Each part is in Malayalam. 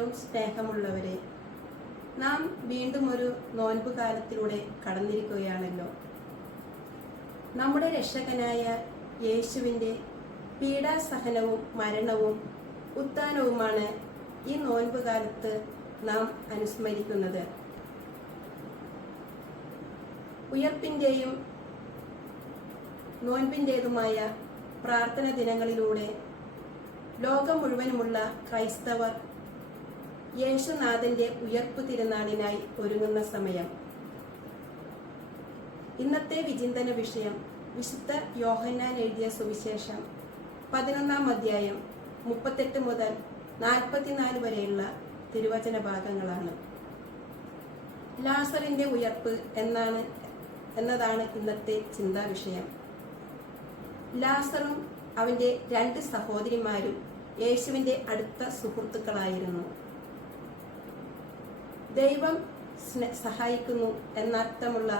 ഏറ്റവും സ്നേഹമുള്ളവരെ, നാം വീണ്ടും ഒരു നോൻപ് കാലത്തിലൂടെ കടന്നിരിക്കുകയാണല്ലോ. നമ്മുടെ രക്ഷകനായ യേശുവിൻ്റെ പീഡാസഹനവും മരണവും ഉത്ഥാനവുമാണ് ഈ നോൻപ് കാലത്ത് നാം അനുസ്മരിക്കുന്നത്. ഉയർപ്പിൻ്റെയും നോൻപിൻ്റേതുമായ പ്രാർത്ഥന ദിനങ്ങളിലൂടെ ലോകം മുഴുവനുമുള്ള ക്രൈസ്തവർ യേശുനാഥൻ്റെ ഉയർപ്പ് തിരുനാളിനായി ഒരുങ്ങുന്ന സമയം. ഇന്നത്തെ വിചിന്തന വിഷയം വിശുദ്ധ യോഹന്നാൻ എഴുതിയ സുവിശേഷം 11-ാം അധ്യായം 38 മുതൽ 44 വരെയുള്ള തിരുവചന ഭാഗങ്ങളാണ്. ലാസറിന്റെ ഉയർപ്പ് എന്നതാണ് ഇന്നത്തെ ചിന്താ വിഷയം. ലാസറും അവന്റെ 2 സഹോദരിമാരും യേശുവിന്റെ അടുത്ത സുഹൃത്തുക്കളായിരുന്നു. ദൈവം സഹായിക്കുന്നു എന്നർത്ഥമുള്ള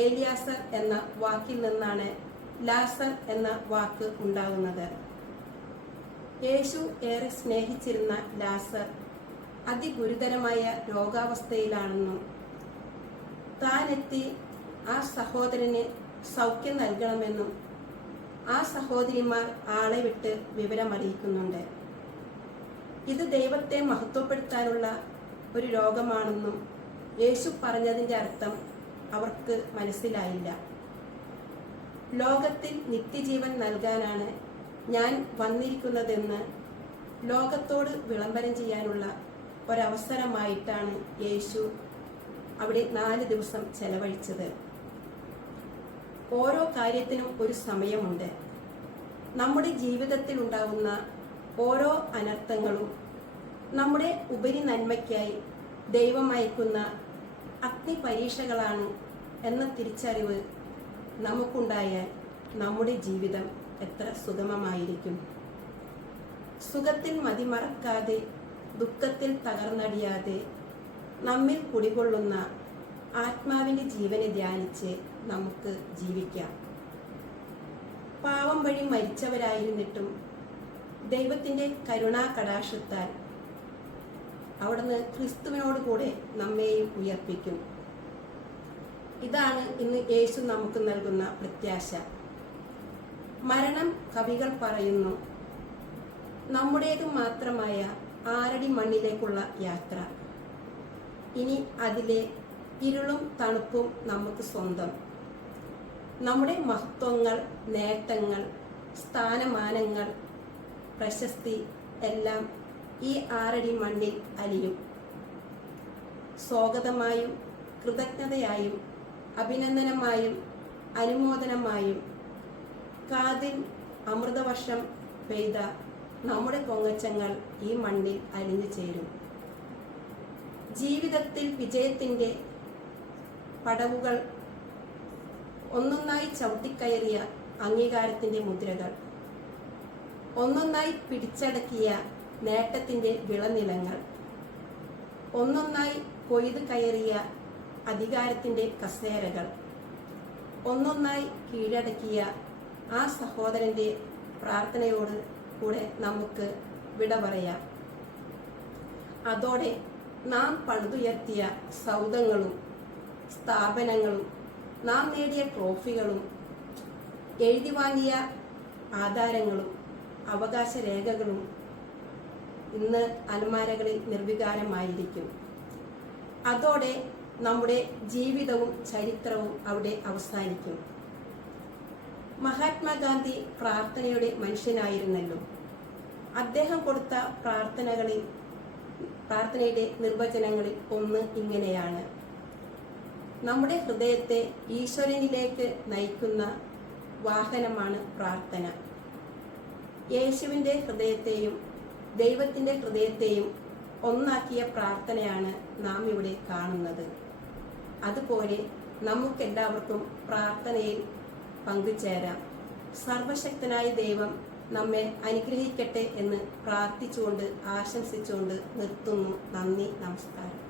ഏലിയാസർ എന്ന വാക്കിൽ നിന്നാണ് ലാസർ എന്ന വാക്ക് ഉണ്ടാകുന്നത്. യേശു ഏറെ സ്നേഹിച്ചിരുന്ന ലാസർ അതിഗുരുതരമായ രോഗാവസ്ഥയിലാണെന്നും താനെത്തി ആ സഹോദരന് സൗഖ്യം നൽകണമെന്നും ആ സഹോദരിമാർ ആളെ വിട്ട് വിവരമറിയിക്കുന്നുണ്ട്. ഇത് ദൈവത്തെ മഹത്വപ്പെടുത്താനുള്ള ഒരു രോഗമാണെന്നും യേശു പറഞ്ഞതിൻ്റെ അർത്ഥം അവർക്ക് മനസ്സിലായില്ല. ലോകത്തിൽ നിത്യജീവൻ നൽകാനാണ് ഞാൻ വന്നിരിക്കുന്നതെന്ന് ലോകത്തോട് വിളംബരം ചെയ്യാനുള്ള ഒരവസരമായിട്ടാണ് യേശു അവിടെ 4 ദിവസം ചെലവഴിച്ചത്. ഓരോ കാര്യത്തിനും ഒരു സമയമുണ്ട്. നമ്മുടെ ജീവിതത്തിൽ ഉണ്ടാകുന്ന ഓരോ അനർത്ഥങ്ങളും നമ്മുടെ ഉപരി നന്മയ്ക്കായി ദൈവം അയക്കുന്ന അഗ്നിപരീക്ഷകളാണ് എന്ന തിരിച്ചറിവ് നമുക്കുണ്ടായാൽ നമ്മുടെ ജീവിതം എത്ര സുഗമമായിരിക്കും. സുഖത്തിൽ മതിമറക്കാതെ ദുഃഖത്തിൽ തകർന്നടിയാതെ നമ്മിൽ കുടികൊള്ളുന്ന ആത്മാവിൻ്റെ ജീവനെ ധ്യാനിച്ച് നമുക്ക് ജീവിക്കാം. പാവം വഴി മരിച്ചവരായിരുന്നിട്ടും ദൈവത്തിൻ്റെ കരുണാ കടാക്ഷത്താൽ അവിടുന്ന് ക്രിസ്തുവിനോട് കൂടെ നമ്മെയും ഉയർപ്പിക്കും. ഇതാണ് ഇന്ന് യേശു നമുക്ക് നൽകുന്ന പ്രത്യാശ. മരണം, കവികൾ പറയുന്നു, നമ്മുടേതു മാത്രമായ 6 അടി മണ്ണിലേക്കുള്ള യാത്ര. ഇനി അതിലെ ഇരുളും തണുപ്പും നമുക്ക് സ്വന്തം. നമ്മുടെ മഹത്വങ്ങൾ, നേട്ടങ്ങൾ, സ്ഥാനമാനങ്ങൾ, പ്രശസ്തി എല്ലാം ഈ 6 അടി മണ്ണിൽ അലിയും. സ്വാഗതമായും കൃതജ്ഞതയായും അഭിനന്ദനമായും അനുമോദനമായും കാതിൽ അമൃതവർഷം പെയ്ത നമ്മുടെ പൊങ്ങച്ചങ്ങൾ ഈ മണ്ണിൽ അലിഞ്ഞു ചേരും. ജീവിതത്തിൽ വിജയത്തിൻ്റെ പടവുകൾ ഒന്നൊന്നായി ചവിട്ടിക്കയറിയ അംഗീകാരത്തിൻ്റെ മുദ്രകൾ, ഒന്നൊന്നായി പിടിച്ചടക്കിയ നേട്ടത്തിൻ്റെ വിളനിലങ്ങൾ, ഒന്നൊന്നായി കൊയ്ത് കയറിയ അധികാരത്തിൻ്റെ കസേരകൾ, ഒന്നൊന്നായി കീഴടക്കിയ ആ സഹോദരൻ്റെ പ്രാർത്ഥനയോട് കൂടെ നമുക്ക് വിട പറയാം. അതോടെ നാം പണിതുയർത്തിയ സൗധങ്ങളും സ്ഥാപനങ്ങളും നാം നേടിയ ട്രോഫികളും എഴുതി വാങ്ങിയ ആധാരങ്ങളും അവകാശ രേഖകളും ഇന്ന് അലമാരകളിൽ നിർവികാരമായിരിക്കും. അതോടെ നമ്മുടെ ജീവിതവും ചരിത്രവും അവിടെ അവസാനിക്കും. മഹാത്മാഗാന്ധി പ്രാർത്ഥനയുടെ മനുഷ്യനായിരുന്നല്ലോ. അദ്ദേഹം കൊടുത്ത പ്രാർത്ഥനയുടെ നിർവചനങ്ങളിൽ ഒന്ന് ഇങ്ങനെയാണ്: നമ്മുടെ ഹൃദയത്തെ ഈശ്വരനിലേക്ക് നയിക്കുന്ന വാഹനമാണ് പ്രാർത്ഥന. യേശുവിൻ്റെ ഹൃദയത്തെയും ദൈവത്തിൻ്റെ ഹൃദയത്തെയും ഒന്നാക്കിയ പ്രാർത്ഥനയാണ് നാം ഇവിടെ കാണുന്നത്. അതുപോലെ നമുക്കെല്ലാവർക്കും പ്രാർത്ഥനയിൽ പങ്കുചേരാം. സർവശക്തനായ ദൈവം നമ്മെ അനുഗ്രഹിക്കട്ടെ എന്ന് പ്രാർത്ഥിച്ചുകൊണ്ട് ആശംസിച്ചുകൊണ്ട് നിർത്തുന്നു. നന്ദി, നമസ്കാരം.